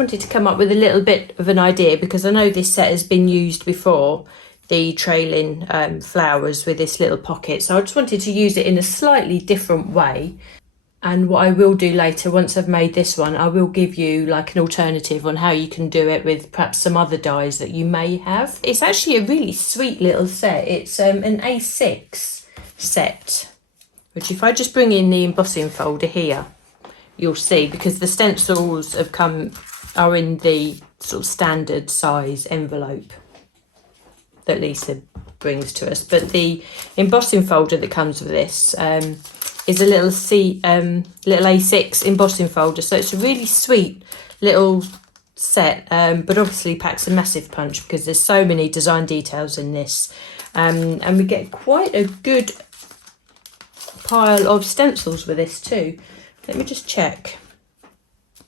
wanted to come up with a little bit of an idea, because I know this set has been used before, the Trailing Flowers with this little pocket. So I just wanted to use it in a slightly different way. And what I will do later, once I've made this one, I will give you like an alternative on how you can do it with perhaps some other dies that you may have. It's actually a really sweet little set. It's an A6 set, which if I just bring in the embossing folder here, you'll see, because the stencils are in the sort of standard size envelope that Lisa brings to us. But the embossing folder that comes with this is a little A6 embossing folder. So it's a really sweet little set, but obviously packs a massive punch because there's so many design details in this. And we get quite a good pile of stencils with this too. Let me just check.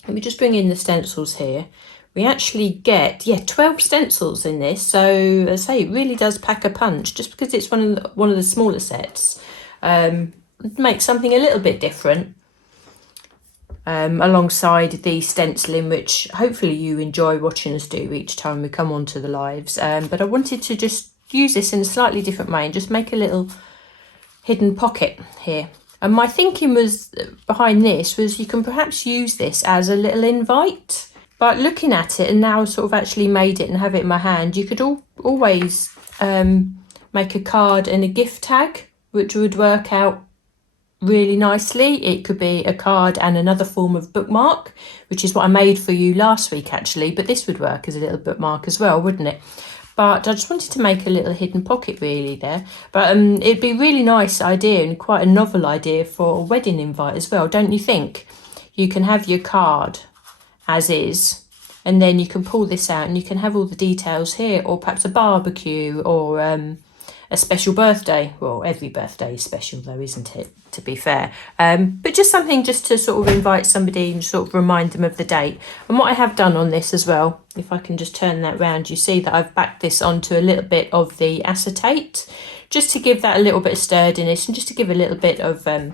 Let me just bring in the stencils here. We actually get, 12 stencils in this. So as I say, it really does pack a punch, just because it's one of the smaller sets. Make something a little bit different alongside the stenciling, which hopefully you enjoy watching us do each time we come onto the lives. But I wanted to just use this in a slightly different way and just make a little hidden pocket here. And my thinking was behind this was you can perhaps use this as a little invite. But looking at it and now sort of actually made it and have it in my hand, you could always make a card and a gift tag, which would work out really nicely. It could be a card and another form of bookmark, which is what I made for you last week actually, but this would work as a little bookmark as well, wouldn't it? But I just wanted to make a little hidden pocket really there. But it'd be a really nice idea and quite a novel idea for a wedding invite as well, don't you think? You can have your card as is, and then you can pull this out and you can have all the details here, or perhaps a barbecue, or a special birthday. Well, every birthday is special though, isn't it, to be fair? But just something just to sort of invite somebody and sort of remind them of the date. And what I have done on this as well, if I can just turn that round, you see that I've backed this onto a little bit of the acetate, just to give that a little bit of sturdiness and just to give a little bit of, let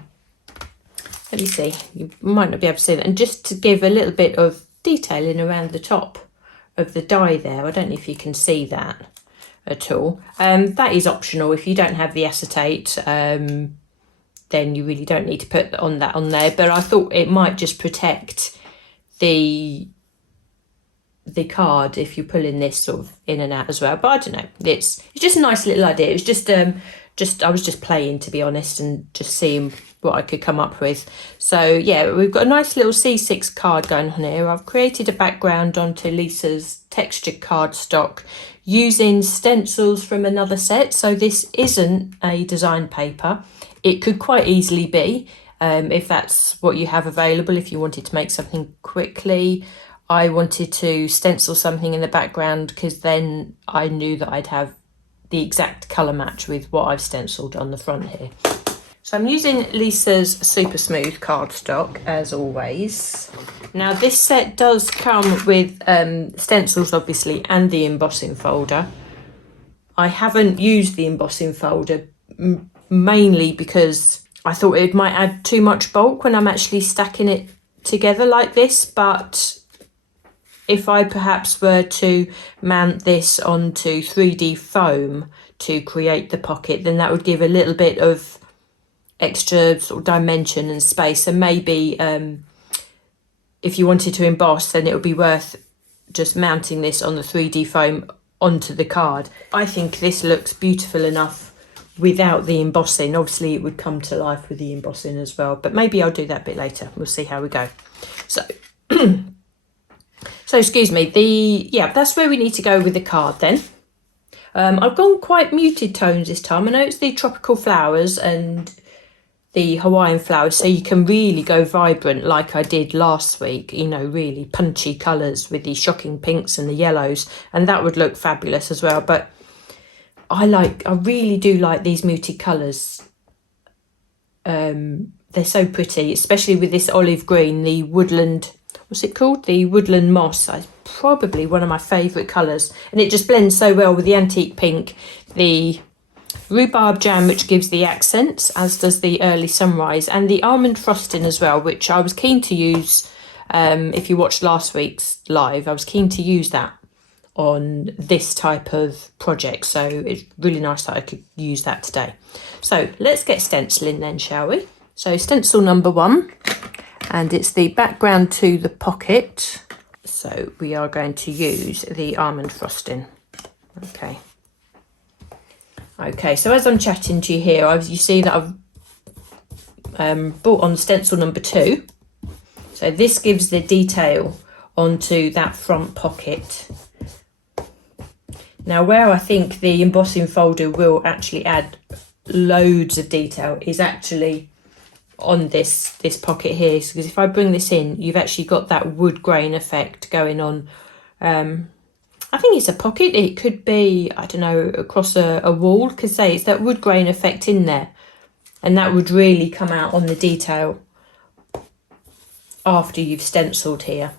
me see, you might not be able to see that, and just to give a little bit of detailing around the top of the die there. I don't know if you can see that at all. That is optional. If you don't have the acetate, then you really don't need to put that on there, but I thought it might just protect the card if you're pulling this sort of in and out as well. But I don't know, it's just a nice little idea. It was just I was just playing, to be honest, and just seeing what I could come up with. So yeah, we've got a nice little C6 card going on here. I've created a background onto Lisa's textured cardstock using stencils from another set. So this isn't a design paper. It could quite easily be, if that's what you have available, if you wanted to make something quickly. I wanted to stencil something in the background because then I knew that I'd have the exact colour match with what I've stenciled on the front here. So I'm using Lisa's super smooth cardstock as always. Now this set does come with stencils obviously and the embossing folder. I haven't used the embossing folder mainly because I thought it might add too much bulk when I'm actually stacking it together like this, but if I perhaps were to mount this onto 3D foam to create the pocket, then that would give a little bit of extra sort of dimension and space. And maybe if you wanted to emboss, then it would be worth just mounting this on the 3D foam onto the card. I think this looks beautiful enough without the embossing. Obviously it would come to life with the embossing as well, but maybe I'll do that a bit later. We'll see how we go. So excuse me, that's where we need to go with the card then. I've gone quite muted tones this time. I know it's the tropical flowers and the Hawaiian flowers, so you can really go vibrant like I did last week, you know, really punchy colours with the shocking pinks and the yellows, and that would look fabulous as well. But I really do like these muted colours. They're so pretty, especially with this olive green, the woodland, what's it called? The woodland moss. It's probably one of my favourite colours. And it just blends so well with the antique pink, the rhubarb jam, which gives the accents, as does the early sunrise, and the almond frosting as well, which I was keen to use If you watched last week's live, I was keen to use that on this type of project, so it's really nice that I could use that today. So let's get stenciling then, shall we? So stencil number 1, and it's the background to the pocket. So we are going to use the almond frosting. Okay, so as I'm chatting to you here, you see that I've brought on stencil number 2. So this gives the detail onto that front pocket. Now, where I think the embossing folder will actually add loads of detail is actually on this pocket here, because if I bring this in, you've actually got that wood grain effect going on. I think it's a pocket. It could be, I don't know, across a wall. Could say it's that wood grain effect in there, and that would really come out on the detail after you've stenciled here.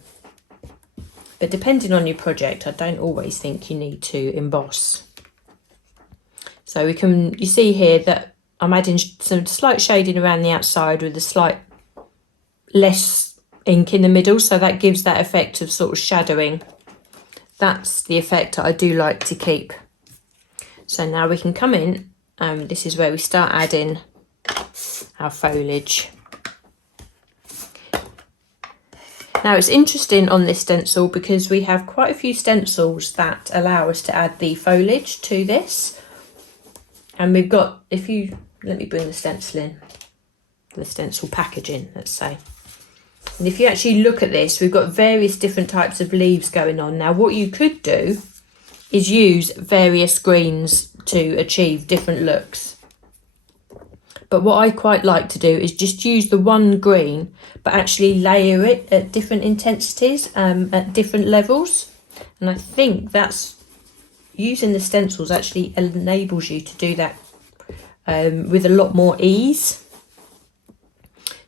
But depending on your project, I don't always think you need to emboss. So you see here that I'm adding some slight shading around the outside with a slight less ink in the middle, so that gives that effect of sort of shadowing. That's the effect that I do like to keep. So now we can come in, this is where we start adding our foliage. Now it's interesting on this stencil because we have quite a few stencils that allow us to add the foliage to this. And we've got, let me bring the stencil in, the stencil packaging, let's say. And if you actually look at this, we've got various different types of leaves going on. Now what you could do is use various greens to achieve different looks. But what I quite like to do is just use the one green, but actually layer it at different intensities, at different levels. And I think that's using the stencils actually enables you to do that with a lot more ease.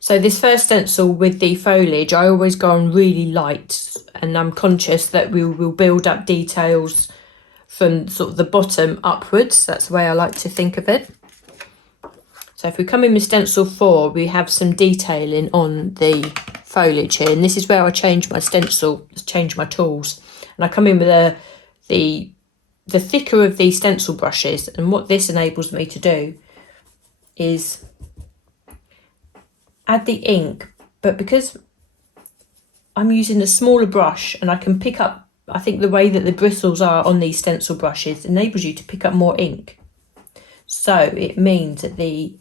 So this first stencil with the foliage, I always go on really light, and I'm conscious that we will build up details from sort of the bottom upwards. That's the way I like to think of it. So if we come in with stencil 4, we have some detailing on the foliage here, and this is where I change my stencil, change my tools, and I come in with the thicker of these stencil brushes. And what this enables me to do is add the ink, but because I'm using a smaller brush and I can pick up, I think the way that the bristles are on these stencil brushes enables you to pick up more ink. So it means that the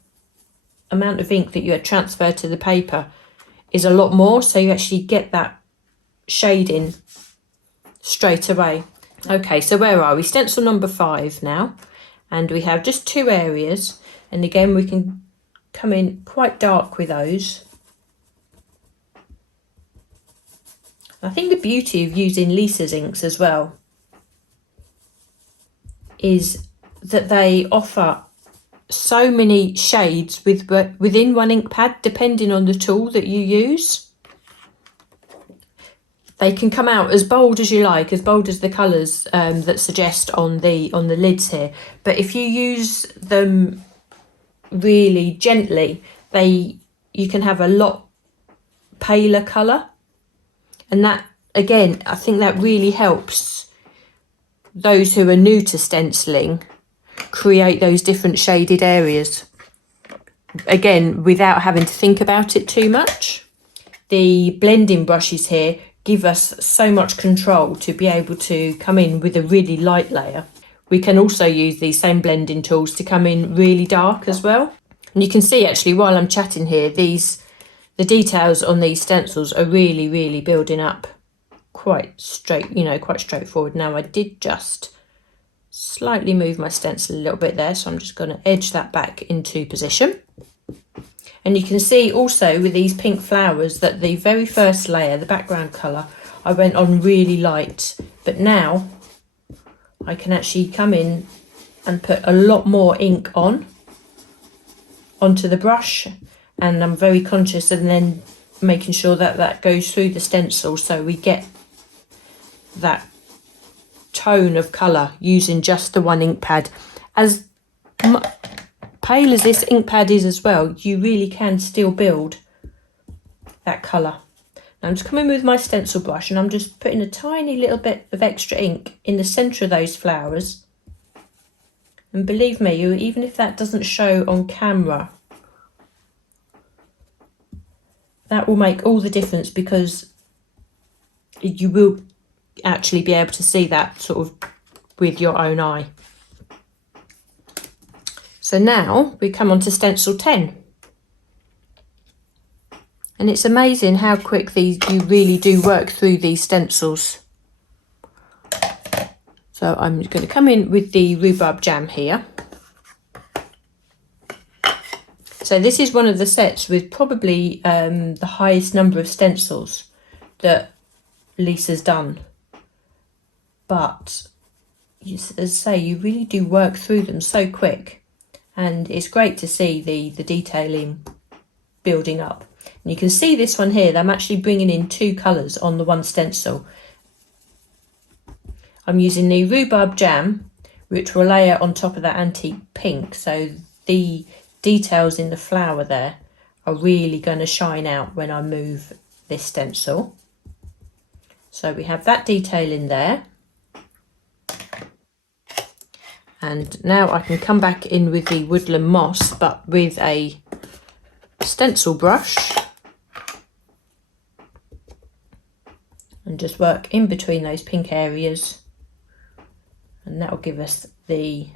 amount of ink that you transfer to the paper is a lot more, so you actually get that shading straight away. Okay, so where are we? Stencil number 5 now, and we have just 2 areas, and again we can come in quite dark with those. I think the beauty of using Lisa's inks as well is that they offer so many shades within one ink pad, depending on the tool that you use. They can come out as bold as you like, as bold as the colours that suggest on the lids here. But if you use them really gently, you can have a lot paler colour, and that again, I think that really helps those who are new to stenciling create those different shaded areas, again without having to think about it too much. The blending brushes here give us so much control to be able to come in with a really light layer. We can also use these same blending tools to come in really dark as well. And you can see actually while I'm chatting here, the details on these stencils are really building up quite straight, quite straightforward. Now I did just slightly move my stencil a little bit there, so I'm just going to edge that back into position. And you can see also with these pink flowers that the very first layer, the background colour, I went on really light, but now I can actually come in and put a lot more ink onto the brush, and I'm very conscious and then making sure that that goes through the stencil, so we get that tone of colour using just the one ink pad. As pale as this ink pad is as well, you really can still build that colour. Now I'm just coming with my stencil brush and I'm just putting a tiny little bit of extra ink in the centre of those flowers. And believe me, even if that doesn't show on camera, that will make all the difference, because you will actually be able to see that sort of with your own eye. So now we come on to stencil 10. And it's amazing how quick you really do work through these stencils. So I'm going to come in with the rhubarb jam here. So this is one of the sets with probably the highest number of stencils that Lisa's done. But as I say, you really do work through them so quick. And it's great to see the detailing building up. And you can see this one here, I'm actually bringing in 2 colours on the one stencil. I'm using the rhubarb jam, which will layer on top of that antique pink, so the details in the flower there are really going to shine out when I move this stencil. So we have that detail in there. And now I can come back in with the woodland moss, but with a stencil brush, and just work in between those pink areas, and that will give us the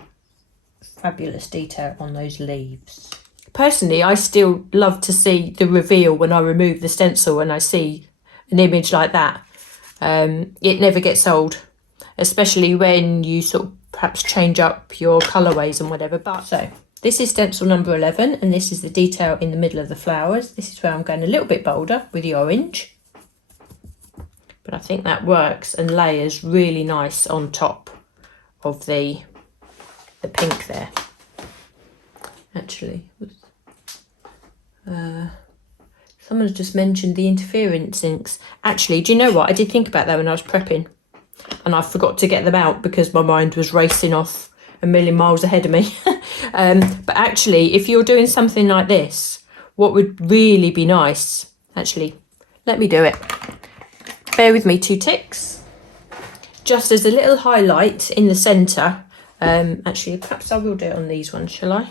fabulous detail on those leaves. Personally, I still love to see the reveal when I remove the stencil and I see an image like that. It never gets old, especially when you sort of perhaps change up your colourways and whatever. But so this is stencil number 11, and this is the detail in the middle of the flowers. This is where I'm going a little bit bolder with the orange, but I think that works and layers really nice on top of the pink there. Actually, someone's just mentioned the interference inks. Actually, do you know what? I did think about that when I was prepping, and I forgot to get them out because my mind was racing off a million miles ahead of me. But actually, if you're doing something like this, what would really be nice, actually, let me do it. Bear with me 2 ticks. Just as a little highlight in the centre. Actually, perhaps I will do it on these ones, shall I?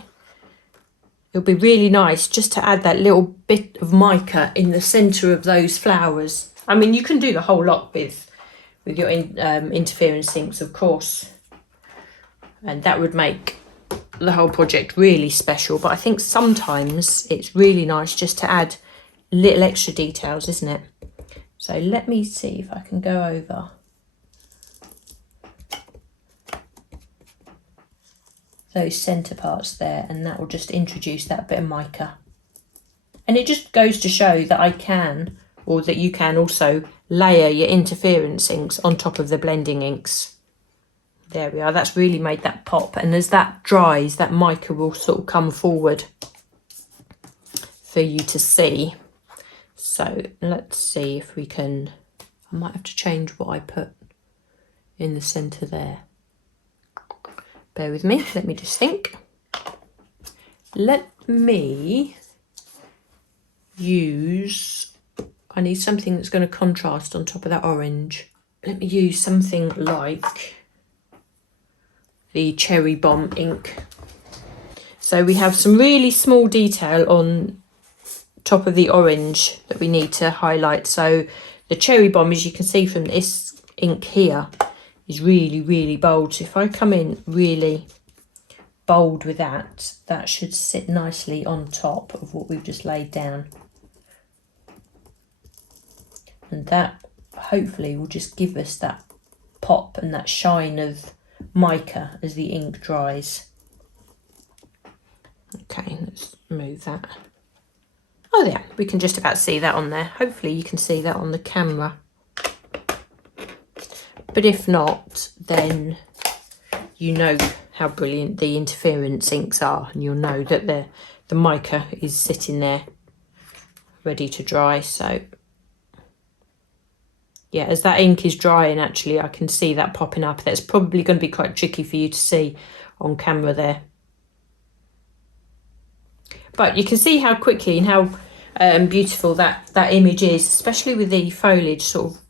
It'll be really nice just to add that little bit of mica in the centre of those flowers. I mean, you can do the whole lot with your interference inks, of course. And that would make the whole project really special. But I think sometimes it's really nice just to add little extra details, isn't it? So let me see if I can go over those centre parts there, and that will just introduce that bit of mica. And it just goes to show that I can, or that you can also layer your interference inks on top of the blending inks. There we are, that's really made that pop, and as that dries, that mica will sort of come forward for you to see. So let's see if we can, I might have to change what I put in the centre there. Bear with me, let me just think. Let me use, I need something that's going to contrast on top of that orange. Let me use something like the Cherry Bomb ink. So we have some really small detail on top of the orange that we need to highlight. So the Cherry Bomb, as you can see from this ink here, is really, really bold. So if I come in really bold with that, that should sit nicely on top of what we've just laid down. And that hopefully will just give us that pop and that shine of mica as the ink dries. Okay, let's move that. Oh yeah, we can just about see that on there. Hopefully you can see that on the camera. But if not, then you know how brilliant the interference inks are, and you'll know that the mica is sitting there ready to dry. So yeah, as that ink is drying, actually I can see that popping up. That's probably going to be quite tricky for you to see on camera there. But you can see how quickly and how beautiful that image is, especially with the foliage sort of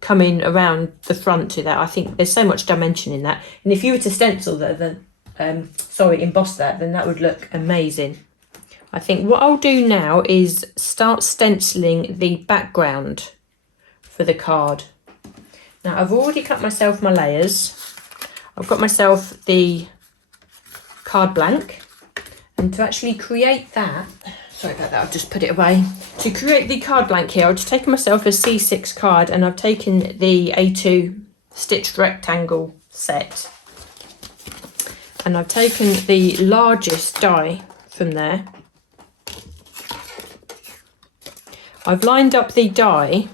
coming around the front to that. I think there's so much dimension in that, and if you were to stencil that, then emboss that, then that would look amazing. I think what I'll do now is start stenciling the background for the card. Now I've already cut myself my layers. I've got myself the card blank, and to actually create that, sorry about that, I've just put it away. To create the card blank here, I've just taken myself a C6 card, and I've taken the A2 stitched rectangle set, and I've taken the largest die from there. I've lined up the die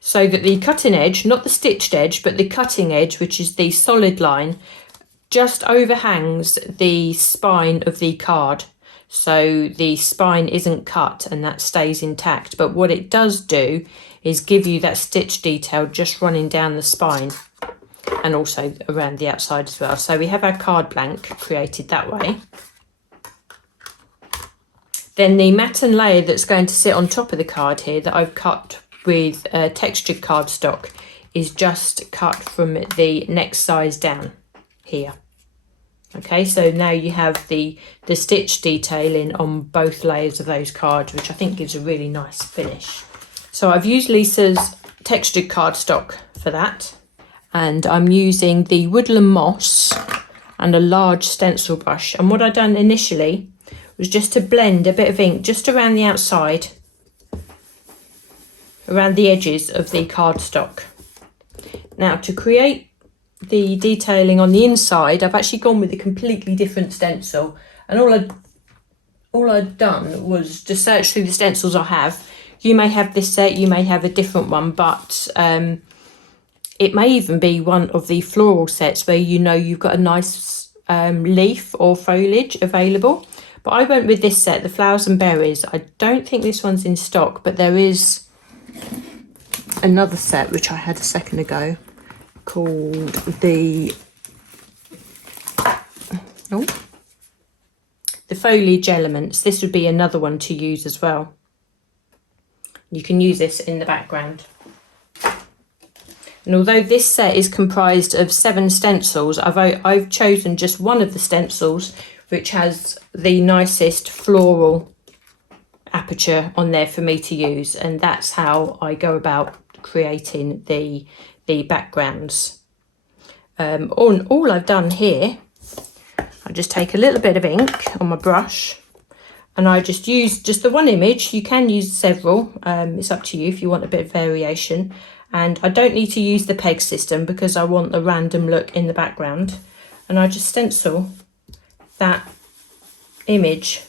so that the cutting edge, not the stitched edge, but the cutting edge, which is the solid line, just overhangs the spine of the card. So the spine isn't cut and that stays intact. But what it does do is give you that stitch detail just running down the spine and also around the outside as well. So we have our card blank created that way. Then the matten layer that's going to sit on top of the card here that I've cut with textured cardstock is just cut from the next size down here. Okay, so now you have the stitch detailing on both layers of those cards, which I think gives a really nice finish. So I've used Lisa's textured cardstock for that, and I'm using the Woodland moss and a large stencil brush. And what I've done initially was just to blend a bit of ink just around the outside, around the edges of the cardstock. Now to create the detailing on the inside, I've actually gone with a completely different stencil, and all I'd done was just search through the stencils I have. You may have this set, you may have a different one, but it may even be one of the floral sets where you know you've got a nice leaf or foliage available. But I went with this set, the Flowers and Berries. I don't think this one's in stock, but there is another set which I had a second ago called the Foliage Elements. This would be another one to use as well. You can use this in the background. And although this set is comprised of 7 stencils, I've chosen just one of the stencils, which has the nicest floral aperture on there for me to use, and that's how I go about creating the backgrounds. All I've done here, I just take a little bit of ink on my brush, and I just use just the one image. You can use several, it's up to you if you want a bit of variation. And I don't need to use the peg system because I want the random look in the background, and I just stencil that image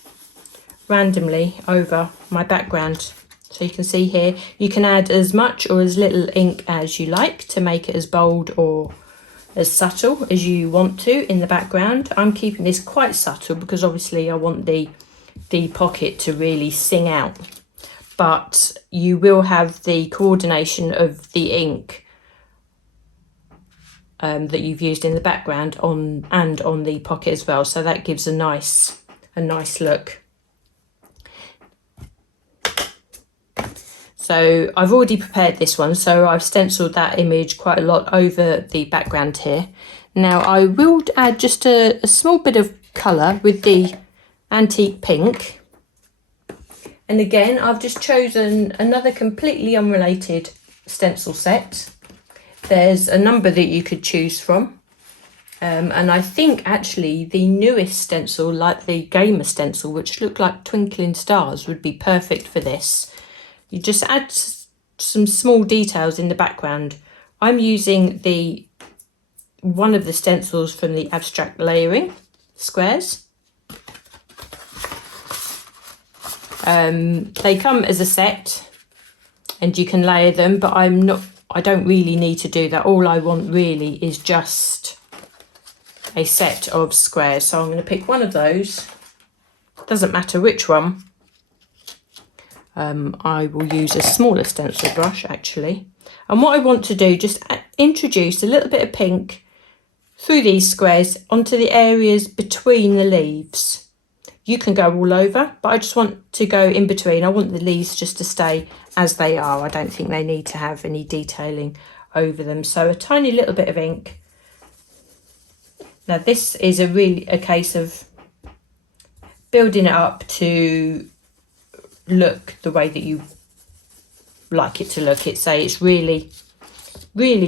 randomly over my background. So you can see here, you can add as much or as little ink as you like to make it as bold or as subtle as you want to in the background. I'm keeping this quite subtle because obviously I want the pocket to really sing out, but you will have the coordination of the ink that you've used in the background on the pocket as well, so that gives a nice look. So I've already prepared this one, so I've stenciled that image quite a lot over the background here. Now I will add just a small bit of colour with the antique pink, and again I've just chosen another completely unrelated stencil set. There's a number that you could choose from, and I think actually the newest stencil, like the Gamer stencil, which look like twinkling stars, would be perfect for this. You just add some small details in the background. I'm using one of the stencils from the Abstract Layering squares. They come as a set and you can layer them, but I don't really need to do that. All I want really is just a set of squares. So I'm going to pick one of those. Doesn't matter which one. I will use a smaller stencil brush actually. And what I want to do, just introduce a little bit of pink through these squares onto the areas between the leaves. You can go all over, but I just want to go in between. I want the leaves just to stay as they are. I don't think they need to have any detailing over them. So a tiny little bit of ink. Now this is a case of building it up to look the way that you like it to look. It's really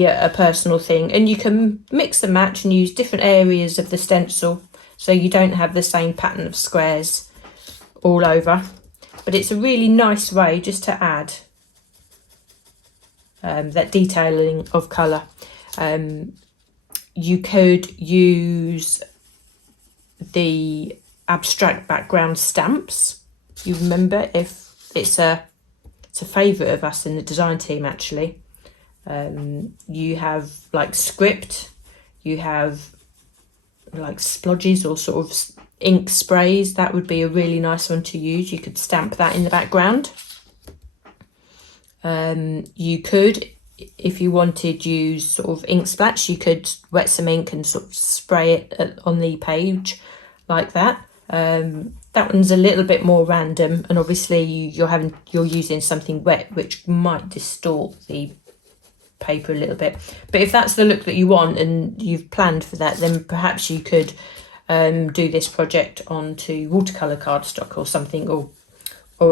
a personal thing, and you can mix and match and use different areas of the stencil so you don't have the same pattern of squares all over. But it's a really nice way just to add that detailing of colour. You could use the abstract background stamps. You remember, if it's a favourite of us in the design team actually. You have like script, you have like splodges or sort of ink sprays. That would be a really nice one to use. You could stamp that in the background. You could, if you wanted, use sort of ink splats. You could wet some ink and sort of spray it on the page like that. That one's a little bit more random, and obviously you're using something wet, which might distort the paper a little bit. But if that's the look that you want and you've planned for that, then perhaps you could do this project onto watercolor cardstock or something, or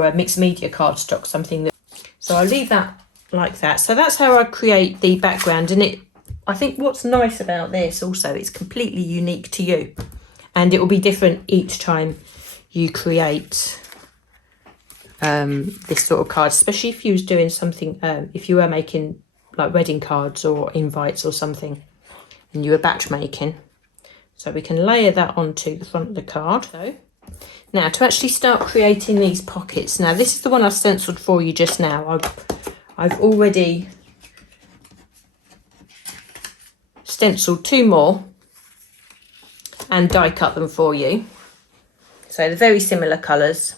a mixed media cardstock, something that. So I'll leave that like that. So that's how I create the background, and I think what's nice about this also, it's completely unique to you, and it will be different each time you create this sort of card, especially if you was doing something, if you were making like wedding cards or invites or something, and you were batch making. So we can layer that onto the front of the card. So now to actually start creating these pockets. Now this is the one I stenciled for you just now. I've already stenciled 2 more and die cut them for you. So they're very similar colours.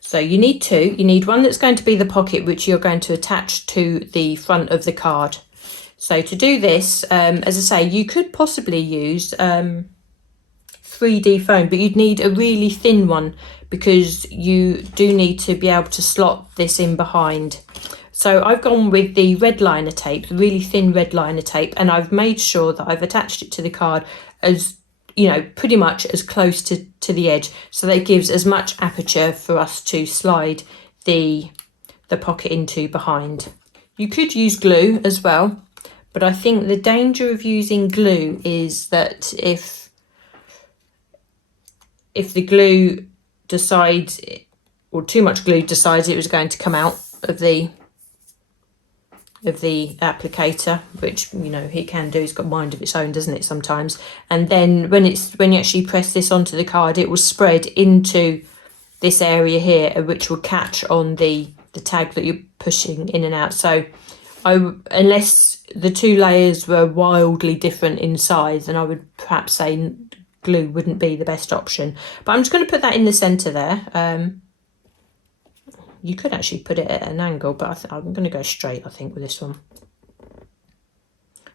So you need 2. You need one that's going to be the pocket, which you're going to attach to the front of the card. So to do this, as I say, you could possibly use 3D foam, but you'd need a really thin one because you do need to be able to slot this in behind. So I've gone with the red liner tape, the really thin red liner tape, and I've made sure that I've attached it to the card as, you know, pretty much as close to the edge, so that gives as much aperture for us to slide the pocket into behind. You could use glue as well, but I think the danger of using glue is that if the glue decides, or too much glue decides it was going to come out of the applicator, which, you know, it can do, it's got a mind of its own, doesn't it, sometimes, and then when you actually press this onto the card, it will spread into this area here, which will catch on the tag that you're pushing in and out. So unless the 2 layers were wildly different in size, then I would perhaps say glue wouldn't be the best option. But I'm just going to put that in the center there. You could actually put it at an angle, but I'm going to go straight, I think, with this one.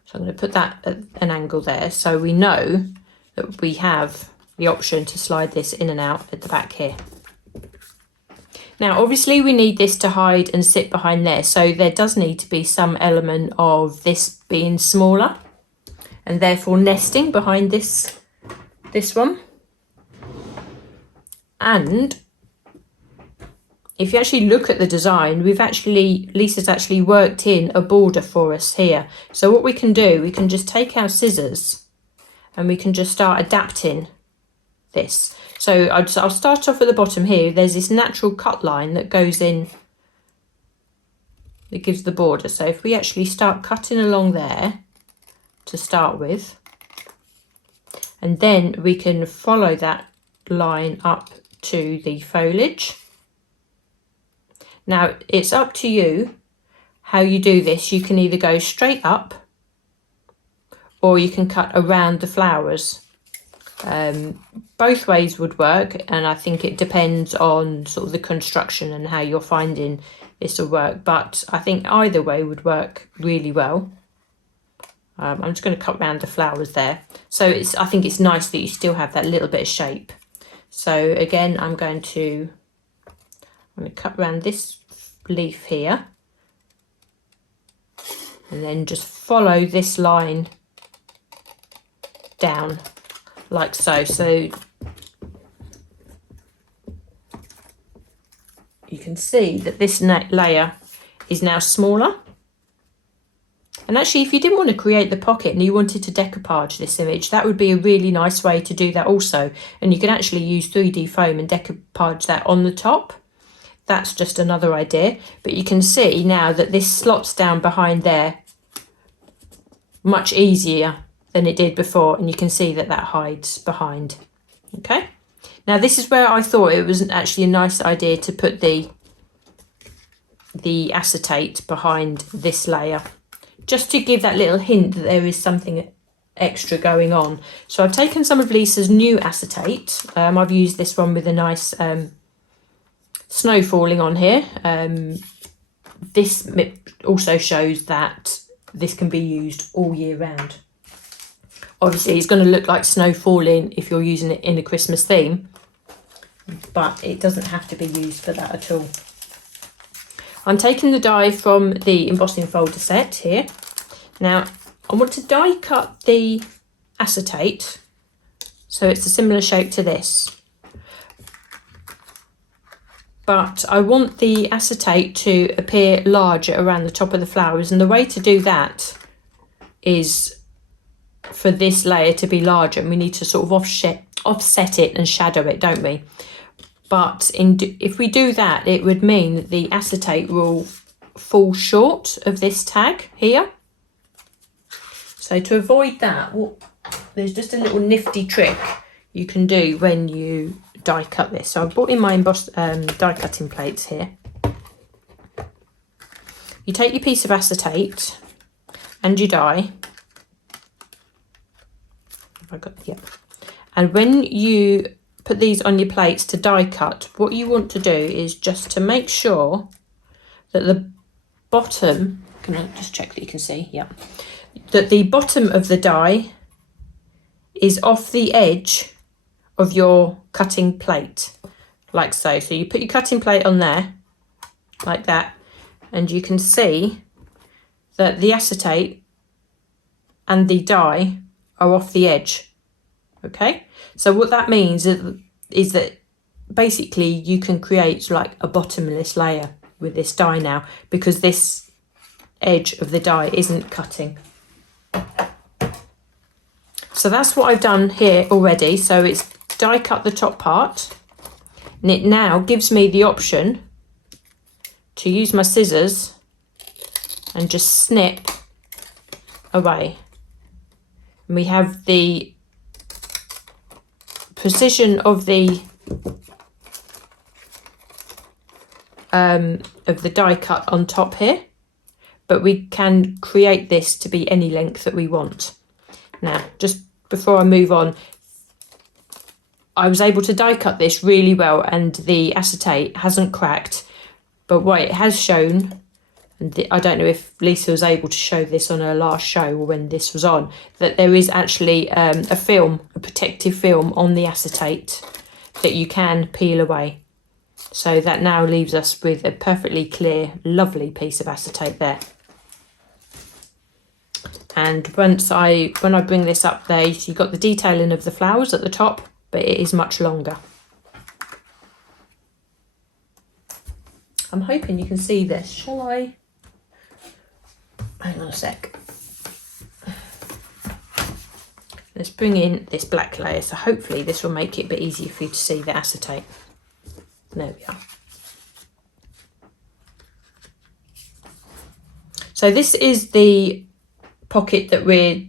So I'm going to put that at an angle there, so we know that we have the option to slide this in and out at the back here. Now, obviously, we need this to hide and sit behind there, so there does need to be some element of this being smaller and therefore nesting behind this one. And if you actually look at the design, Lisa's actually worked in a border for us here. So what we can do, we can just take our scissors and we can just start adapting this. So I'll start off at the bottom here. There's this natural cut line that goes in, that gives the border. So if we actually start cutting along there to start with, and then we can follow that line up to the foliage. Now, it's up to you how you do this. You can either go straight up or you can cut around the flowers. Both ways would work, and I think it depends on sort of the construction and how you're finding this will work, but I think either way would work really well. I'm just going to cut around the flowers there. So I think it's nice that you still have that little bit of shape. So again, I'm going to cut around this leaf here and then just follow this line down like so. So you can see that this layer is now smaller. And actually, if you didn't want to create the pocket and you wanted to decoupage this image, that would be a really nice way to do that also. And you can actually use 3D foam and decoupage that on the top. That's just another idea. But you can see now that this slots down behind there much easier than it did before. And you can see that that hides behind. Okay. Now this is where I thought it was actually a nice idea to put the acetate behind this layer, just to give that little hint that there is something extra going on. So I've taken some of Lisa's new acetate. I've used this one with a nice snow falling on here. This also shows that this can be used all year round. Obviously it's going to look like snow falling if you're using it in a Christmas theme, but it doesn't have to be used for that at all. I'm taking the die from the embossing folder set here. Now I want to die cut the acetate so it's a similar shape to this, but I want the acetate to appear larger around the top of the flowers, and the way to do that is for this layer to be larger, and we need to sort of offset it and shadow it, don't we? But if we do that, it would mean that the acetate will fall short of this tag here. So to avoid that, there's just a little nifty trick you can do when you die cut this. So I brought in my embossed die cutting plates here. You take your piece of acetate and your die. Have I got, yeah. And when you put these on your plates to die cut, what you want to do is just to make sure that the bottom, can I just check that you can see? Yeah. That the bottom of the die is off the edge of your cutting plate, like so. So you put your cutting plate on there, like that, and you can see that the acetate and the die are off the edge. Okay, so what that means is that basically you can create like a bottomless layer with this die now, because this edge of the die isn't cutting. So that's what I've done here already. So it's die cut the top part, and it now gives me the option to use my scissors and just snip away. And we have the precision of the die cut on top here, but we can create this to be any length that we want. Now, just before I move on, I was able to die cut this really well, and the acetate hasn't cracked, but what it has shown, and I don't know if Lisa was able to show this on her last show or when this was on, that there is actually a protective film on the acetate that you can peel away. So that now leaves us with a perfectly clear, lovely piece of acetate there. And when I bring this up there, you've got the detailing of the flowers at the top, but it is much longer. I'm hoping you can see this. Shall I? Hang on a sec. Let's bring in this black layer. So hopefully this will make it a bit easier for you to see the acetate. There we are. So this is the pocket that we're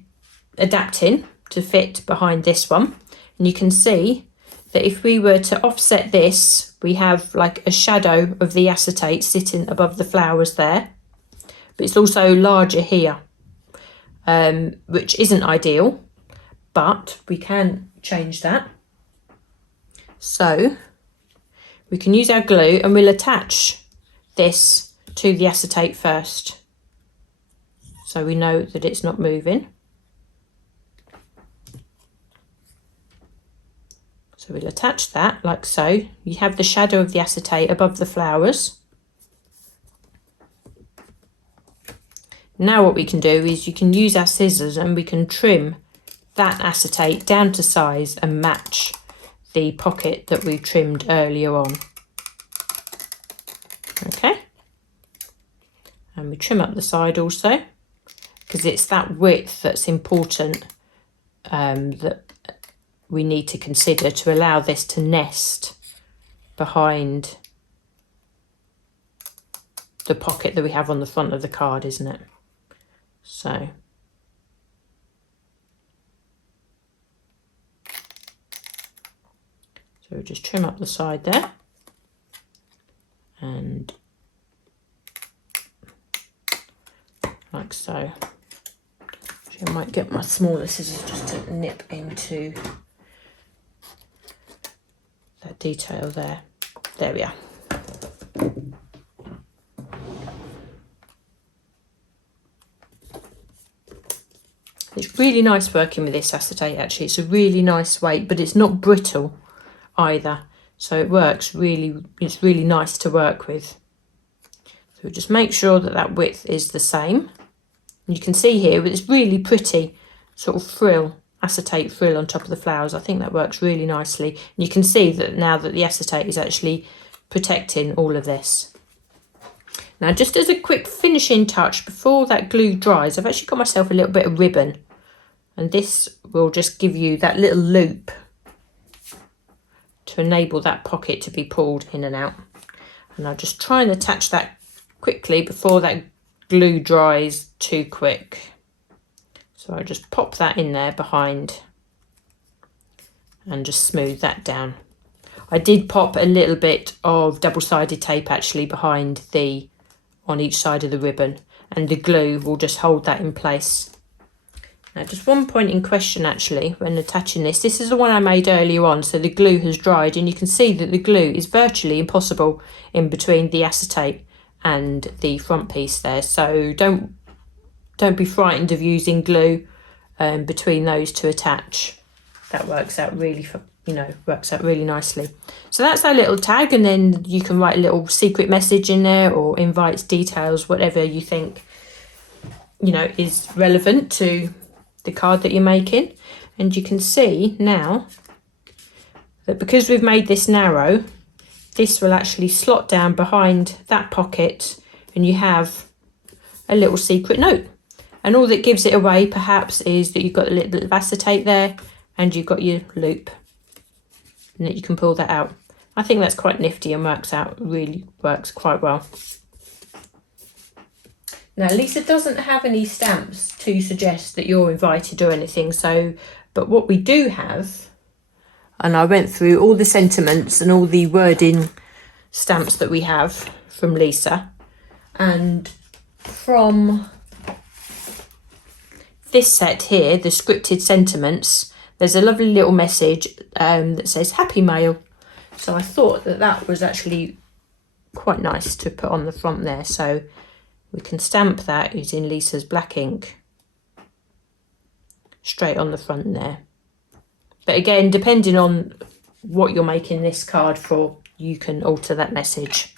adapting to fit behind this one. And you can see that if we were to offset this, we have like a shadow of the acetate sitting above the flowers there. But it's also larger here, which isn't ideal, but we can change that. So we can use our glue and we'll attach this to the acetate first, so we know that it's not moving. So we'll attach that like so. You have the shadow of the acetate above the flowers. Now what we can do is you can use our scissors and we can trim that acetate down to size and match the pocket that we trimmed earlier on. Okay. And we trim up the side also, because it's that width that's important, that we need to consider to allow this to nest behind the pocket that we have on the front of the card, isn't it? So we'll just trim up the side there, and like so. Actually, I might get my smaller scissors just to nip into that detail there. There we are. It's really nice working with this acetate actually. It's a really nice weight, but it's not brittle either. So it works really, it's really nice to work with. So just make sure that that width is the same. And you can see here, it's really pretty sort of frill, acetate frill on top of the flowers. I think that works really nicely. And you can see that now that the acetate is actually protecting all of this. Now, just as a quick finishing touch, before that glue dries, I've actually got myself a little bit of ribbon. And this will just give you that little loop to enable that pocket to be pulled in and out. And I'll just try and attach that quickly before that glue dries too quick. So I'll just pop that in there behind and just smooth that down. I did pop a little bit of double-sided tape actually behind on each side of the ribbon, and the glue will just hold that in place. Now, just one point in question actually when attaching this. This is the one I made earlier on, so the glue has dried, and you can see that the glue is virtually impossible in between the acetate and the front piece there. So don't be frightened of using glue between those to attach. That works out really, works out really nicely. So that's our little tag, and then you can write a little secret message in there or invites, details, whatever you think is relevant to the card that you're making. And you can see now that because we've made this narrow, this will actually slot down behind that pocket, and you have a little secret note. And all that gives it away perhaps is that you've got a little bit of acetate there and you've got your loop, and that you can pull that out. I think that's quite nifty and really works quite well. Now, Lisa doesn't have any stamps to suggest that you're invited or anything, but what we do have, and I went through all the sentiments and all the wording stamps that we have from Lisa, and from this set here, the scripted sentiments, there's a lovely little message that says Happy Mail. So I thought that was actually quite nice to put on the front there. So we can stamp that using Lisa's black ink straight on the front there. But again, depending on what you're making this card for, you can alter that message.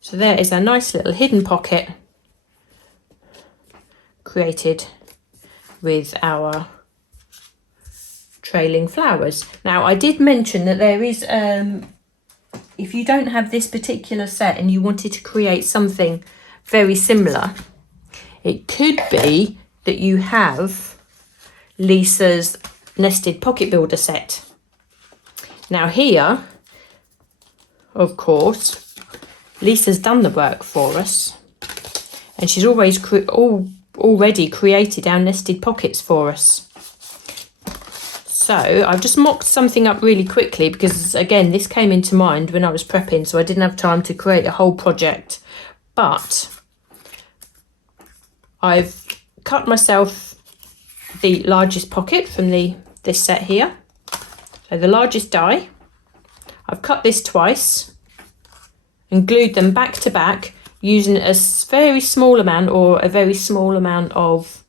So there is a nice little hidden pocket created with our trailing flowers. Now, I did mention that there is, if you don't have this particular set and you wanted to create something very similar, it could be that you have Lisa's nested pocket builder set. Now here, of course, Lisa's done the work for us, and she's already created our nested pockets for us. So I've just mocked something up really quickly because, again, this came into mind when I was prepping, so I didn't have time to create a whole project. But I've cut myself the largest pocket from this set here. So the largest die. I've cut this twice and glued them back to back using a very small amount of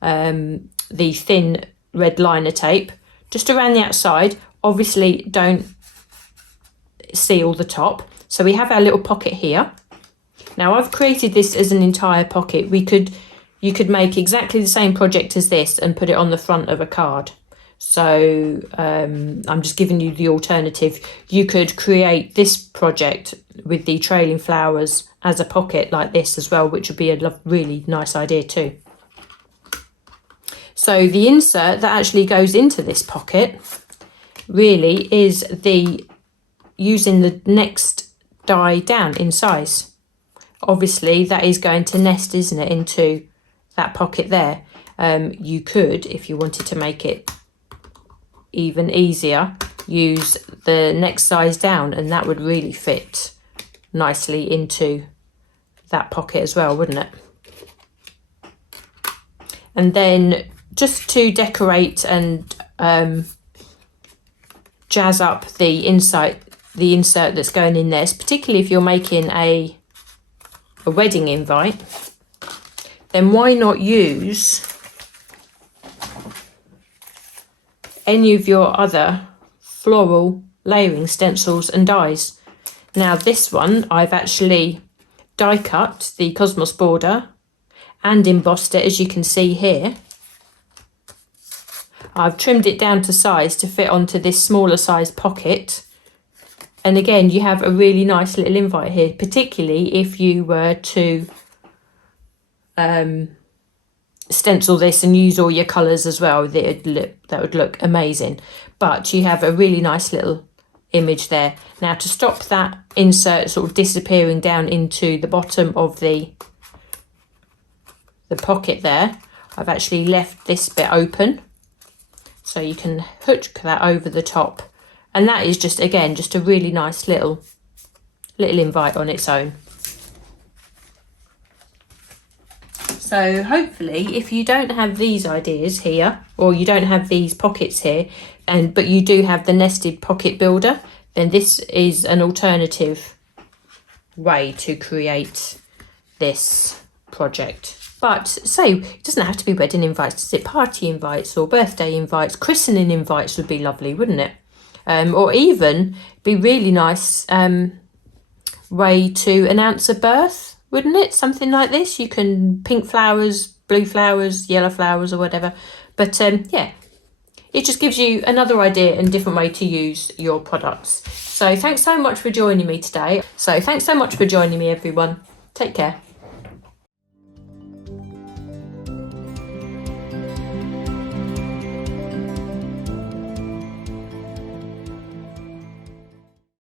the thin red liner tape just around the outside. Obviously don't seal the top. So we have our little pocket here. Now I've created this as an entire pocket. You could make exactly the same project as this and put it on the front of a card. So I'm just giving you the alternative. You could create this project with the trailing flowers as a pocket like this as well, which would be a really nice idea too. So the insert that actually goes into this pocket really is using the next die down in size. Obviously that is going to nest, isn't it, into that pocket there. You could, if you wanted to make it even easier, use the next size down, and that would really fit nicely into that pocket as well, wouldn't it? And then just to decorate and jazz up the insert that's going in there, particularly if you're making a wedding invite, then why not use any of your other floral layering stencils and dies. Now this one, I've actually die cut the Cosmos border and embossed it, as you can see here. I've trimmed it down to size to fit onto this smaller size pocket. And again, you have a really nice little invite here, particularly if you were to stencil this and use all your colours as well. That would look amazing. But you have a really nice little image there. Now to stop that insert sort of disappearing down into the bottom of the pocket there, I've actually left this bit open so you can hook that over the top, and that is just, again, just a really nice little invite on its own. So hopefully, if you don't have these ideas here, or you don't have these pockets here, but you do have the nested pocket builder, then this is an alternative way to create this project. But say, it doesn't have to be wedding invites, is it? Party invites or birthday invites, christening invites would be lovely, wouldn't it? Or even be really nice way to announce a birth, wouldn't it? Something like this. You can pink flowers, blue flowers, yellow flowers or whatever. But yeah, it just gives you another idea and different way to use your products. So thanks so much for joining me today. So thanks so much for joining me, everyone. Take care.